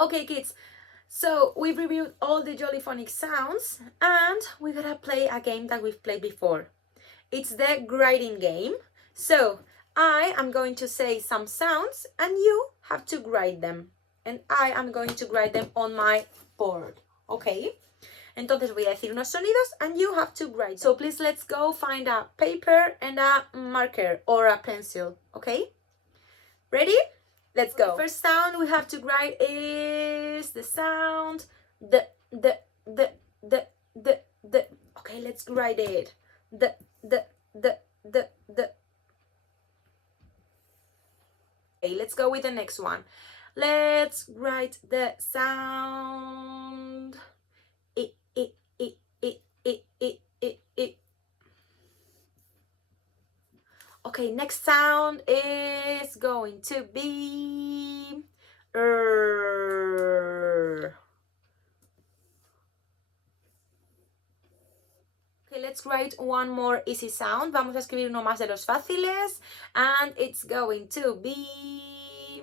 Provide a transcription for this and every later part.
Okay, kids, so we've reviewed all the Jollyphonic sounds and we're gonna play a game that we've played before. It's the grading game. So I am going to say some sounds and you have to grade them. And I am going to grade them on my board. Okay? Entonces voy a decir unos sonidos and you have to grade them. So please let's go find a paper and a marker or a pencil. Okay? Ready? Let's go. The first sound we have to grade is the sound the. Okay, let's grade it. The. Okay, let's go with the next one. Let's write the sound. Okay, next sound is going to be Okay, let's write one more easy sound. Vamos a escribir uno más de los fáciles. And it's going to be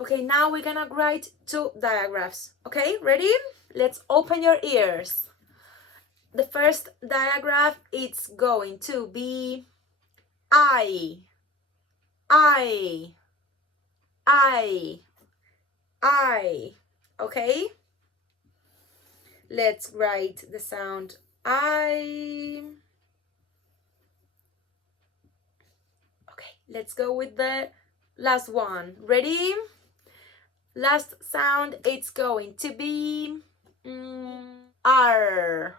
Okay, now we're gonna write two diagraphs. Okay, ready? Let's open your ears. The first diagraph, it's going to be I. Okay? Let's write the sound I. Okay, let's go with the last one. Ready? Last sound, it's going to be R.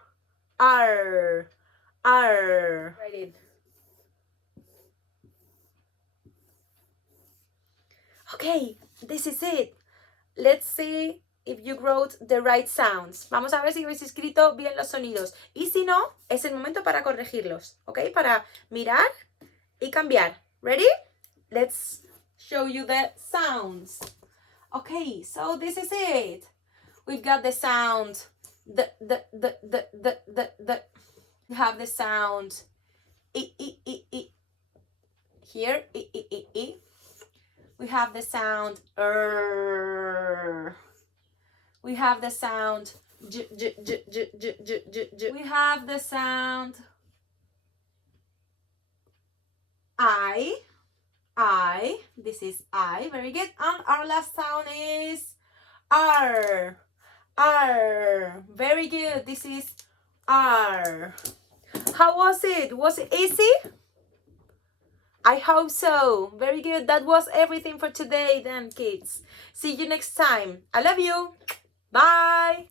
Write it. Okay, this is it. Let's see if you wrote the right sounds. Vamos a ver si habéis escrito bien los sonidos. Y si no, es el momento para corregirlos, ¿ok? Para mirar y cambiar. Ready? Let's show you the sounds. Okay, so this is it. We've got the sound the. We have the sound I. Here, I. We have the sound We have the sound j. We have the sound I. This is I. Very good. And our last sound is R. Very good. This is R. How was it? Was it easy? I hope so. Very good. That was everything for today then, kids. See you next time. I love you. Bye.